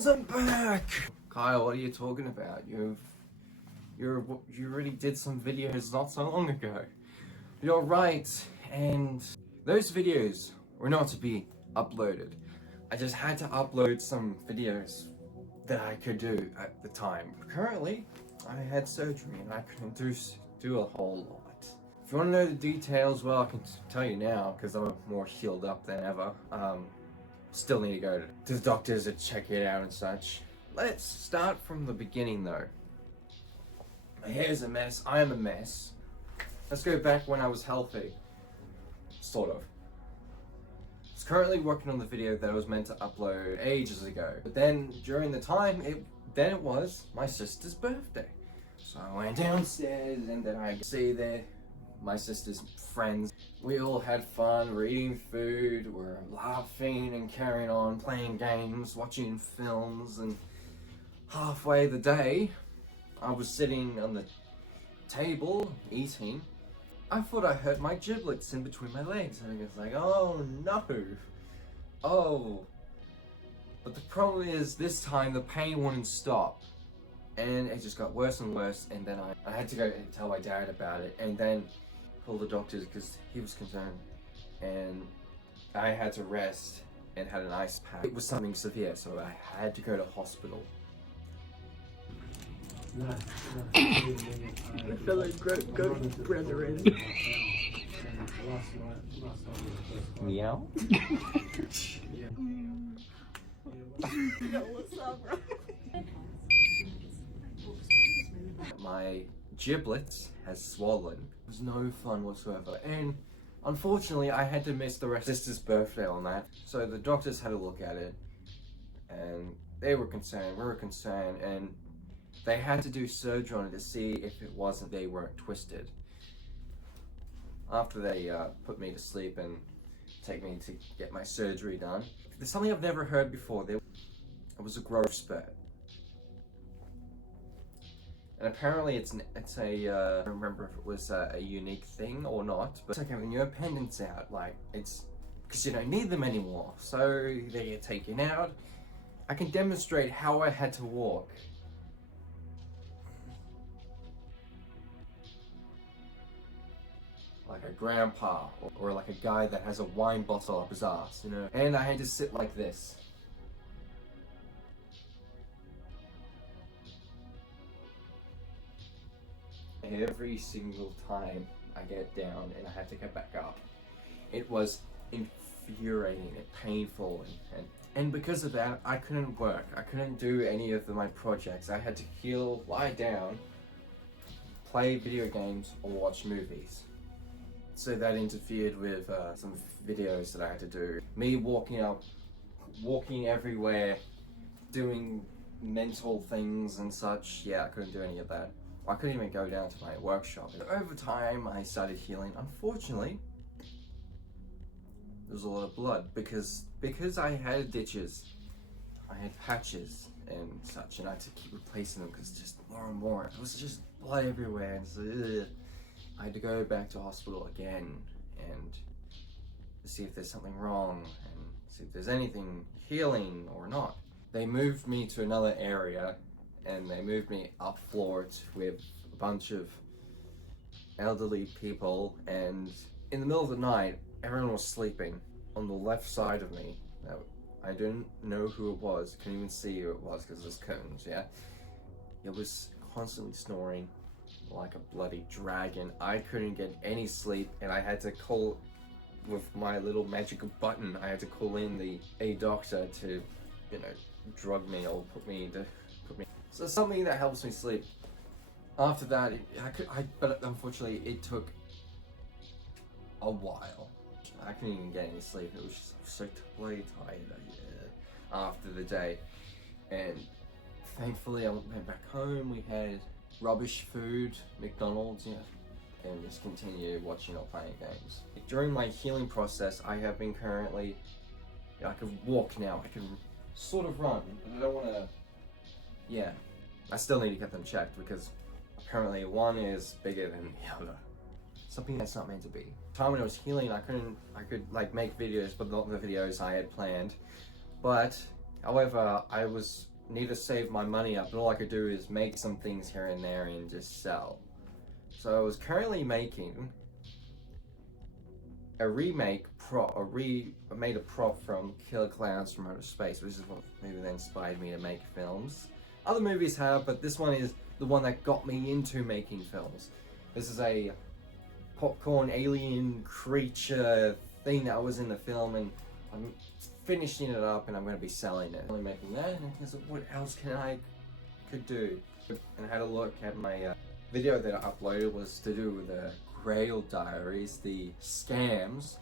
friends, I'm back! Kyle, what are you talking about? You already did some videos not so long ago. You're right, and those videos were not to be uploaded. I just had to upload some videos that I could do at the time. Currently, I had surgery and I couldn't do a whole lot. If you want to know the details, well, I can tell you now because I'm more healed up than ever. Still need to go to the doctors to check it out and such. Let's start from the beginning though. My hair's a mess, I am a mess. Let's go back when I was healthy. Sort of. I was currently working on the video that I was meant to upload ages ago. But then, during the time, it was my sister's birthday. So I went downstairs and then I see there my sister's friends. We all had fun, we're eating food, we're laughing and carrying on, playing games, watching films, and halfway the day, I was sitting on the table, eating. I thought I hurt my giblets in between my legs, and I was like, oh no! Oh! But the problem is, this time the pain wouldn't stop. And it just got worse and worse, and then I had to go and tell my dad about it, and then call the doctors because he was concerned. And I had to rest and had an ice pack. It was something severe, so I had to go to hospital. I feel like good brethren. Meow? Yo, what's up, bro? My giblets has swollen. It was no fun whatsoever, and unfortunately I had to miss the rest of sister's birthday on that. So the doctors had a look at it, and they were concerned, we were concerned, and they had to do surgery on it to see if they weren't twisted. After they put me to sleep and take me to get my surgery done, there's something I've never heard before. It was a growth spurt. And apparently it's a, I don't remember if it was a unique thing or not, but it's like having your appendix out, like, it's, because you don't need them anymore, so they get taken out. I can demonstrate how I had to walk. Like a grandpa, or like a guy that has a wine bottle up his ass, you know? And I had to sit like this. Every single time I get down and I had to get back up. It was infuriating and painful, and because of that, I couldn't work. I couldn't do any of my projects. I had to heal, lie down, play video games, or watch movies. So that interfered with some videos that I had to do. Me walking everywhere, doing mental things and such. Yeah, I couldn't do any of that. I couldn't even go down to my workshop. Over time, I started healing. Unfortunately, there was a lot of blood because I had ditches, I had patches and such, and I had to keep replacing them because just more and more. It was just blood everywhere, and so I had to go back to hospital again and see if there's something wrong and see if there's anything healing or not. They moved me to another area, and they moved me up floors with a bunch of elderly people, and in the middle of the night, everyone was sleeping on the left side of me. Now, I didn't know who it was, couldn't even see who it was because there's curtains, yeah? It was constantly snoring like a bloody dragon. I couldn't get any sleep, and I had to call, with my little magical button, I had to call in a doctor to, you know, drug me or put me. So something that helps me sleep. After that, but unfortunately it took a while. I couldn't even get any sleep. It was just so bloody tired after the day. And thankfully I went back home. We had rubbish food, McDonald's, yeah, and just continued watching or playing games. During my healing process, I have been currently, I can walk now. I can sort of run, but I don't want to. Yeah, I still need to get them checked because apparently one is bigger than the other. Something that's not meant to be. Time when I was healing, I could like make videos, but not the videos I had planned. But however, I was need to save my money up, and all I could do is make some things here and there and just sell. So I was currently making a remake prop, I made a prop from Killer Clowns from Outer Space, which is what maybe then inspired me to make films. Other movies have, but this one is the one that got me into making films. This is a popcorn alien creature thing that was in the film, and I'm finishing it up and I'm going to be selling it. I'm only making that, and because what else could do? And I had a look at my video that I uploaded was to do with the Grail diaries, the scams.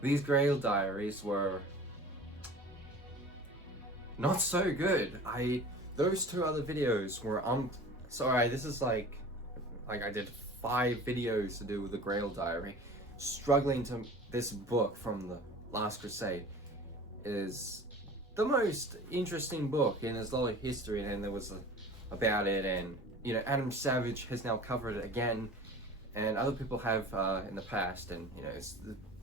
These Grail diaries were not so good. Those two other videos were sorry, this is like I did 5 videos to do with the Grail diary. Struggling to this book from the Last Crusade is the most interesting book, and there's a lot of history, and there was about it, and you know, Adam Savage has now covered it again, and other people have in the past, and you know,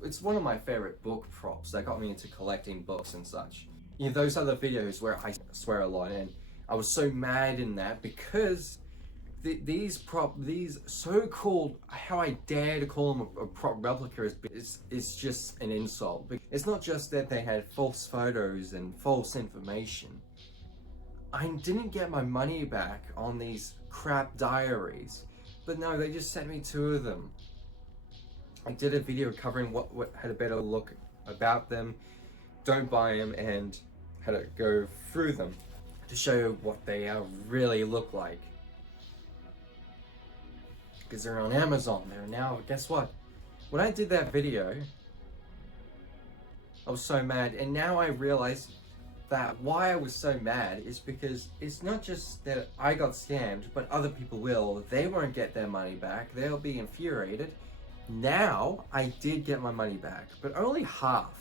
it's one of my favorite book props that got me into collecting books and such. You know, those other videos where I swear a lot, and I was so mad in that because these so-called, how I dare to call them a prop replica is just an insult. It's not just that they had false photos and false information. I didn't get my money back on these crap diaries, but no, they just sent me 2 of them. I did a video covering what had a better look about them, don't buy them, and how to go through them to show you what they really look like. Because they're on Amazon. They're now, guess what? When I did that video, I was so mad, and now I realize that why I was so mad is because it's not just that I got scammed, but other people will. They won't get their money back. They'll be infuriated. Now, I did get my money back, but only half.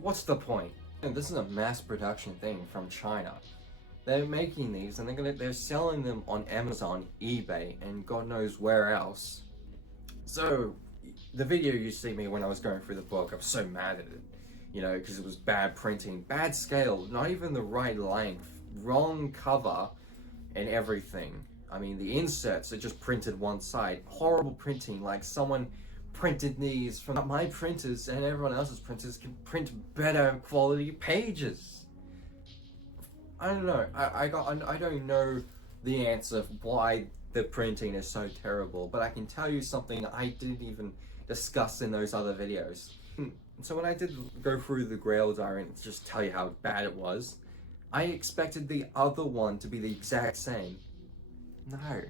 What's the point? And this is a mass production thing from China. They're making these, and they're selling them on Amazon, eBay, and God knows where else. So, the video you see me when I was going through the book, I was so mad at it. You know, because it was bad printing, bad scale, not even the right length, wrong cover, and everything. I mean, the inserts are just printed one side. Horrible printing, like someone printed these from my printers, and everyone else's printers can print better quality pages. I don't know. I don't know the answer of why the printing is so terrible, but I can tell you something I didn't even discuss in those other videos. So when I did go through the Grail diary and just tell you how bad it was, I expected the other one to be the exact same. No.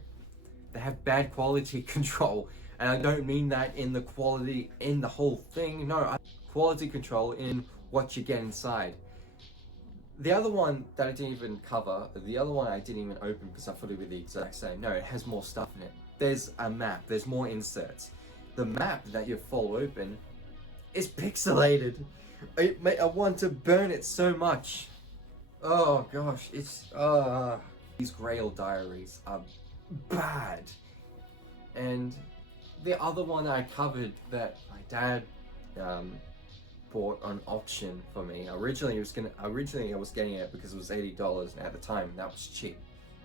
They have bad quality control, and I don't mean that in the quality in the whole thing. No, quality control in what you get inside. The other one that I didn't even cover, the other one I didn't even open because I thought it would be the exact same. No, it has more stuff in it. There's a map, there's more inserts. The map that you fall open is pixelated. I want to burn it so much. Oh gosh, it's these Grail diaries are bad. And the other one I covered that my dad bought on auction for me. Originally I was getting it because it was $80, and at the time that was cheap.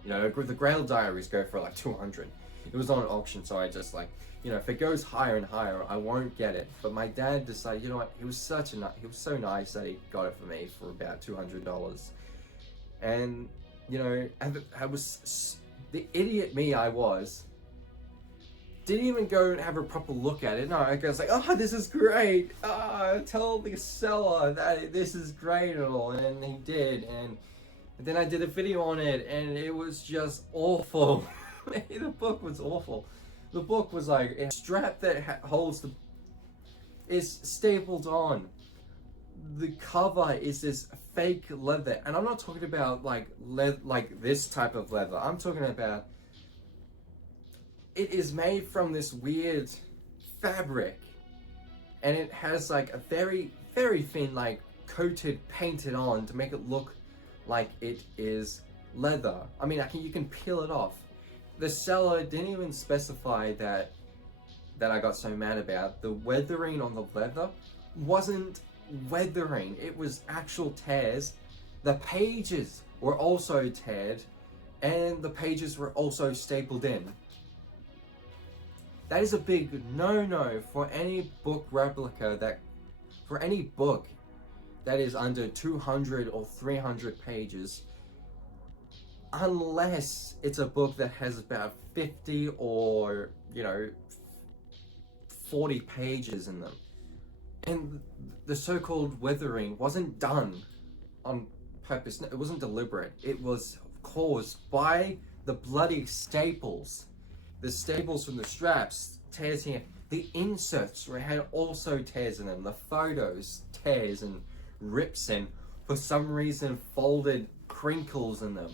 You know, the Grail diaries go for like $200. It was on auction, so I just like, you know, if it goes higher and higher, I won't get it. But my dad decided, you know what, he was so nice that he got it for me for about $200. And you know, I was the idiot me I was. Didn't even go and have a proper look at it. No, I was like, oh, this is great. Tell the seller that this is great and all. And he did. And then I did a video on it, and it was just awful. The book was awful. The book was like a strap that holds is stapled on. The cover is this fake leather, and I'm not talking about like this type of leather. I'm talking about it is made from this weird fabric, and it has like a very, very thin, like painted on to make it look like it is leather. I mean, you can peel it off. The seller didn't even specify that I got so mad about. The weathering on the leather wasn't weathering, it was actual tears. The pages were also teared, and the pages were also stapled in. That is a big no-no for any book replica for any book that is under 200 or 300 pages, unless it's a book that has about 50 or, 40 pages in them. And the so-called weathering wasn't done on purpose. It wasn't deliberate. It was caused by the bloody staples. The staples from the straps, tears here. The inserts had also tears in them. The photos, tears and rips, and for some reason folded crinkles in them.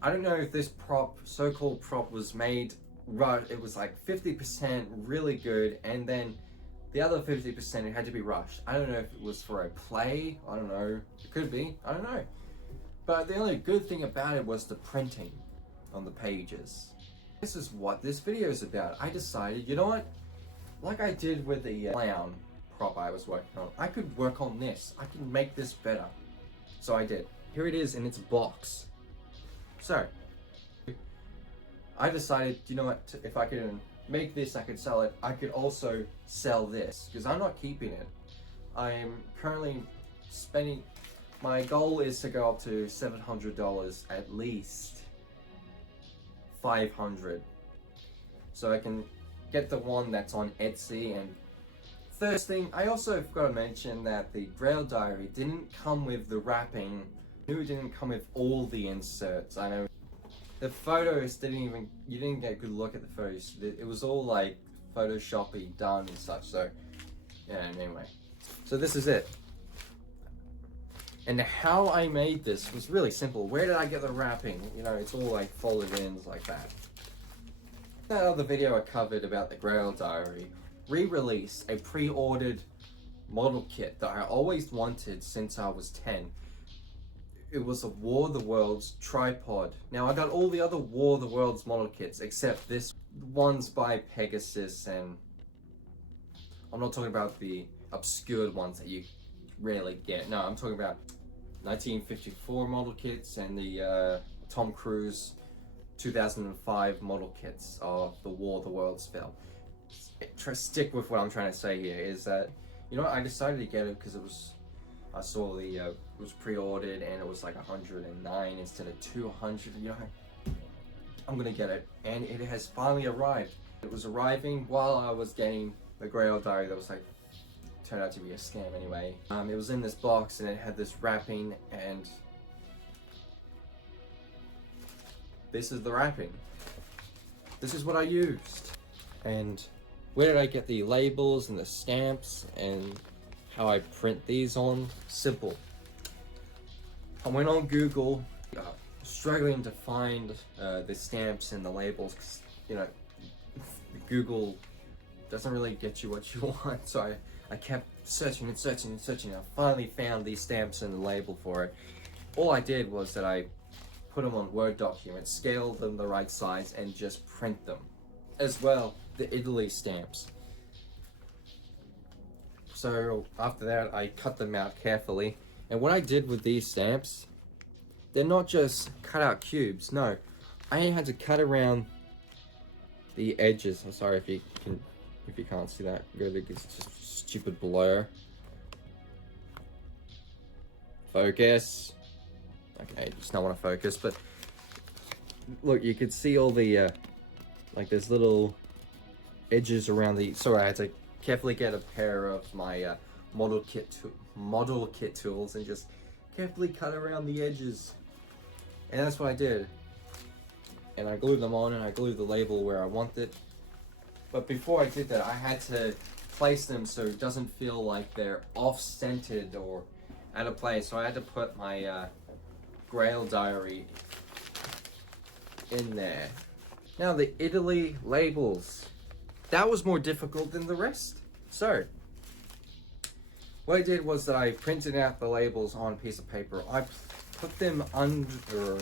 I don't know if this so-called prop was made right. It was like 50% really good, and then the other 50% it had to be rushed. I don't know if it was for a play. I don't know. It could be. I don't know. But the only good thing about it was the printing on the pages. This is what this video is about. I decided, you know what? Like I did with the clown prop I was working on, I could work on this. I can make this better. So I did. Here it is in its box. So, I decided, you know what? If I could make this, I could sell it. I could also sell this, because I'm not keeping it. I'm currently spending, my goal is to go up to $700, at least $500, so I can get the one that's on Etsy. And first thing, I also forgot to mention that the Grail diary didn't come with the wrapping. It didn't come with all the inserts. I know the photos you didn't get a good look at the photos. It was all like Photoshoppy done and such. So yeah, anyway, so this is it. And how I made this was really simple. Where did I get the wrapping? It's all like folded in like that. That other video I covered about the Grail diary re-released a pre-ordered model kit that I always wanted since I was 10. It was a War of the Worlds tripod. Now I got all the other War of the Worlds model kits except this one's by Pegasus, and I'm not talking about the obscured ones that you rarely get. No, I'm talking about 1954 model kits and the Tom Cruise 2005 model kits of the War of the Worlds film. Stick with what I'm trying to say here is that, I decided to get it because I saw it was pre-ordered and it was like 109 instead of 200. I'm gonna get it, and it has finally arrived. It was arriving while I was getting the Grail diary that was turned out to be a scam anyway. It was in this box and it had this wrapping, and this is the wrapping. This is what I used. And where did I get the labels and the stamps and how I print these on? Simple. I went on Google, struggling to find the stamps and the labels, because Google doesn't really get you what you want. So I kept searching and searching and searching. I finally found these stamps and the label for it. All I did was that I put them on Word documents, scaled them the right size, and just print them. As well, the Italy stamps. So after that, I cut them out carefully. And what I did with these stamps, they're not just cut out cubes. No, I had to cut around the edges. I'm sorry if you can't see that. Really, it's just stupid blur. Focus. Okay, just not want to focus. But look, you could see all the like there's little edges around the. Sorry, I had to carefully get a pair of my model kit tools and just carefully cut around the edges. And that's what I did. And I glued them on, and I glued the label where I want it. But before I did that, I had to place them so it doesn't feel like they're off-centered or out of place. So I had to put my Grail diary in there. Now the Italy labels. That was more difficult than the rest. So what I did was that I printed out the labels on a piece of paper. I put them under.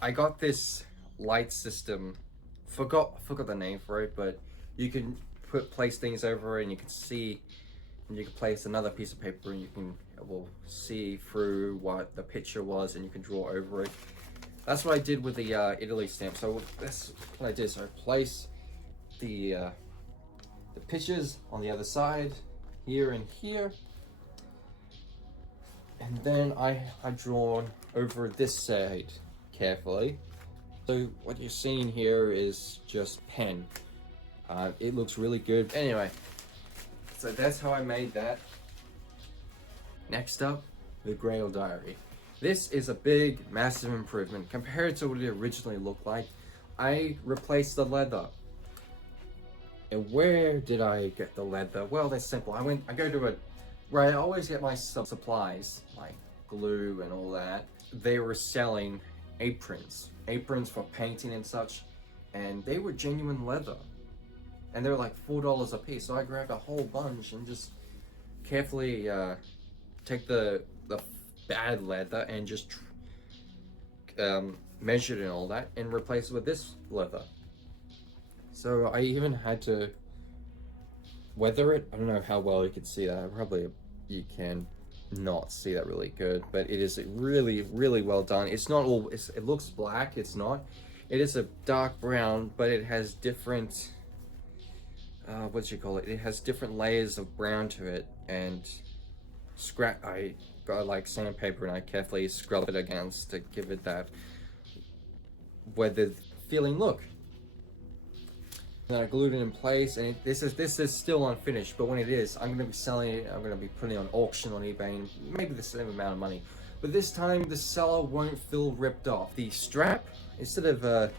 I got this light system. Forgot the name for it, but you can place things over it, and you can see, and you can place another piece of paper, and you can it will see through what the picture was and you can draw over it. That's what I did with the Italy stamp. So that's what I did. So I place the pictures on the other side, here and here. And then I drawn over this side carefully. So what you're seeing here is just pen. It looks really good. Anyway, so that's how I made that. Next up, the Grail diary. This is a big, massive improvement compared to what it originally looked like. I replaced the leather. And where did I get the leather? Well, that's simple. I go to where I always get my supplies, like glue and all that. They were selling aprons for painting and such, and they were genuine leather. And they were like $4 a piece. So I grabbed a whole bunch and just carefully take the bad leather and just measured and all that and replaced it with this leather. So I even had to weather it. I don't know how well you can see that. Probably you can not see that really good, but it is really, really well done. It's not all, it looks black, it's not. It is a dark brown, but it has different, it has different layers of brown to it, and I got like sandpaper and I carefully scrubbed it against to give it that weathered feeling look. Then I glued it in place, and this is still unfinished, but when it is, I'm going to be selling it. I'm going to be putting it on auction on eBay, and maybe the same amount of money. But this time, the seller won't feel ripped off. The strap, instead of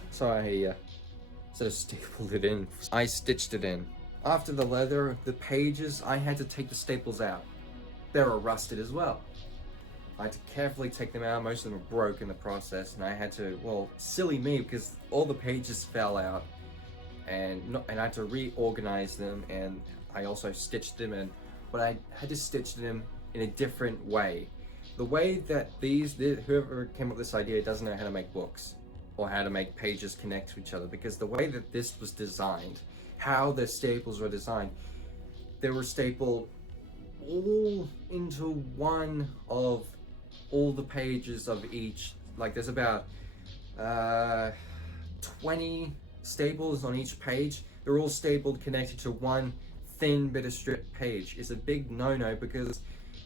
stapled it in, I stitched it in. After the leather, the pages, I had to take the staples out. They were rusted as well. I had to carefully take them out. Most of them were broke in the process, and I had to, well, silly me, because all the pages fell out. And I had to reorganize them, and I also stitched them in, but I had to stitch them in a different way. The way that whoever came up with this idea doesn't know how to make books or how to make pages connect to each other, because the way that this was designed, how the staples were designed, they were stapled all into one of all the pages of each. Like there's about 20 staples on each page. They're all stapled connected to one thin bit of strip page. It's a big no-no because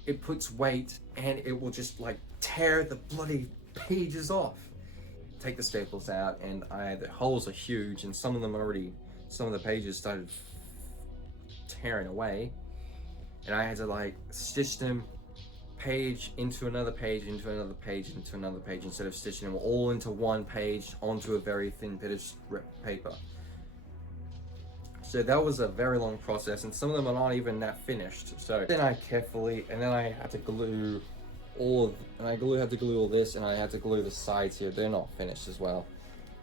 it puts weight and it will just like tear the bloody pages off. Take the staples out, and the holes are huge, and some of the pages started tearing away, and I had to like stitch them page into another page, into another page, into another page, instead of stitching them all into one page onto a very thin bit of paper. So that was a very long process, and some of them are not even that finished. So then I had to glue had to glue all this, and I had to glue the sides here. They're not finished as well.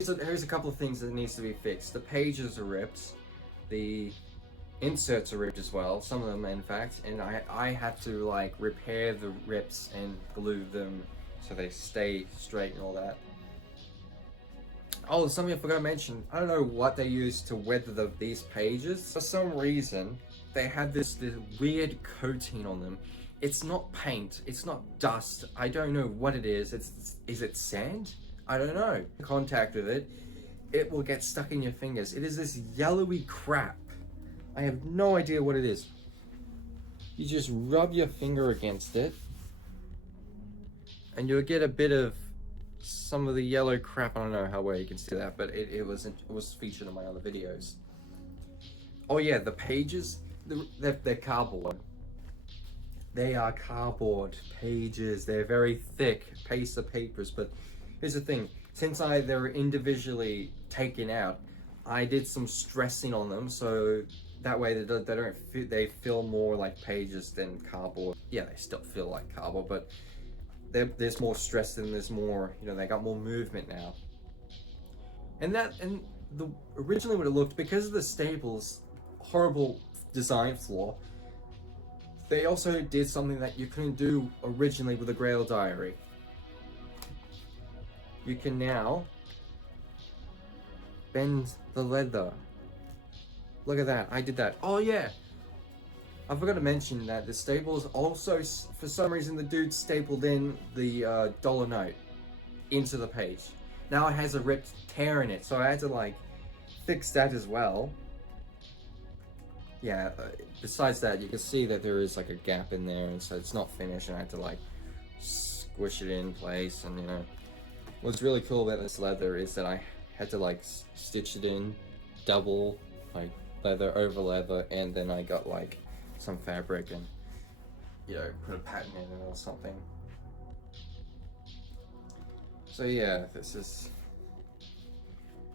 So here's a couple of things that needs to be fixed. The pages are ripped, the inserts are ripped as well, some of them in fact, and I had to like repair the rips and glue them so they stay straight and all that. Oh, something I forgot to mention, I don't know what they used to weather these pages. For some reason, they had this weird coating on them. It's not paint, it's not dust, I don't know what it is. Is it sand? I don't know. Contact with it, it will get stuck in your fingers. It is this yellowy crap. I have no idea what it is. You just rub your finger against it, and you'll get a bit of some of the yellow crap. I don't know how well you can see that, but it was featured in my other videos. Oh yeah, the pages, they're cardboard. They are cardboard pages. They're very thick piece of papers, but here's the thing. Since they were individually taken out, I did some stressing on them, so that way they feel more like pages than cardboard. Yeah, they still feel like cardboard, but there's more stress and there's more, they got more movement now. Originally what it looked, because of the staples, horrible design flaw, they also did something that you couldn't do originally with the Grail diary. You can now bend the leather. Look at that, I did that. Oh yeah, I forgot to mention that the staples also, for some reason, the dude stapled in the dollar note into the page. Now it has a ripped tear in it, so I had to like fix that as well. Yeah, besides that, you can see that there is like a gap in there, and so it's not finished, and I had to like squish it in place. And you know, what's really cool about this leather is that I had to like stitch it in double, like leather over leather, and then I got like some fabric and, you know, put a pattern in it or something. So yeah, this is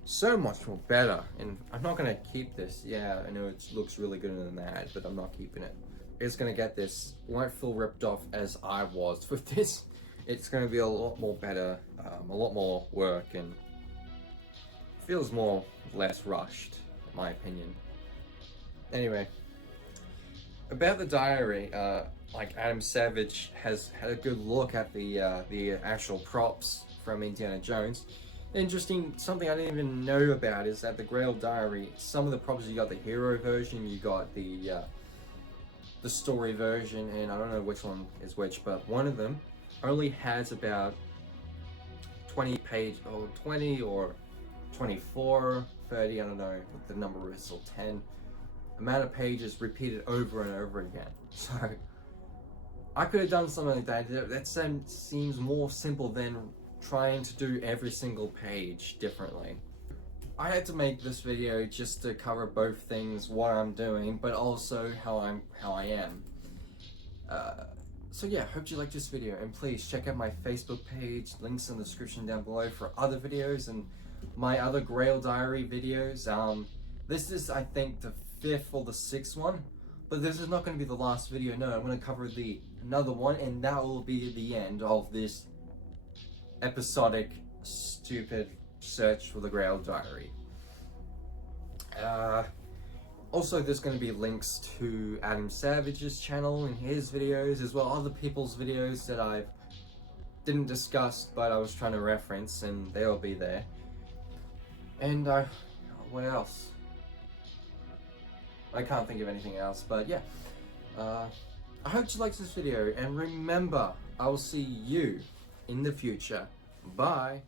so much more better, and I'm not gonna keep this. Yeah, I know it looks really good in the ad, but I'm not keeping it. It's gonna get this, won't feel ripped off as I was with this. It's gonna be a lot more better, a lot more work, and feels less rushed, in my opinion. Anyway, about the diary, like Adam Savage has had a good look at the actual props from Indiana Jones. Interesting, something I didn't even know about is that the Grail diary, some of the props, you got the hero version, you got the story version, and I don't know which one is which, but one of them only has about 20 or 24, 30, I don't know what the number is, or 10 amount of pages repeated over and over again. So I could have done something like that. That seems more simple than trying to do every single page differently. I had to make this video just to cover both things, what I'm doing, but also how I am. So yeah, hope you liked this video, and please check out my Facebook page, links in the description down below for other videos and my other Grail Diary videos. This is, I think, the 5th or the 6th one, but this is not going to be the last video. No, I'm going to cover another one, and that will be the end of this episodic, stupid search for the Grail Diary. Also, there's going to be links to Adam Savage's channel and his videos, as well other people's videos that I didn't discuss, but I was trying to reference, and they'll be there. And what else? I can't think of anything else, but yeah. I hope you liked this video, and remember, I will see you in the future. Bye.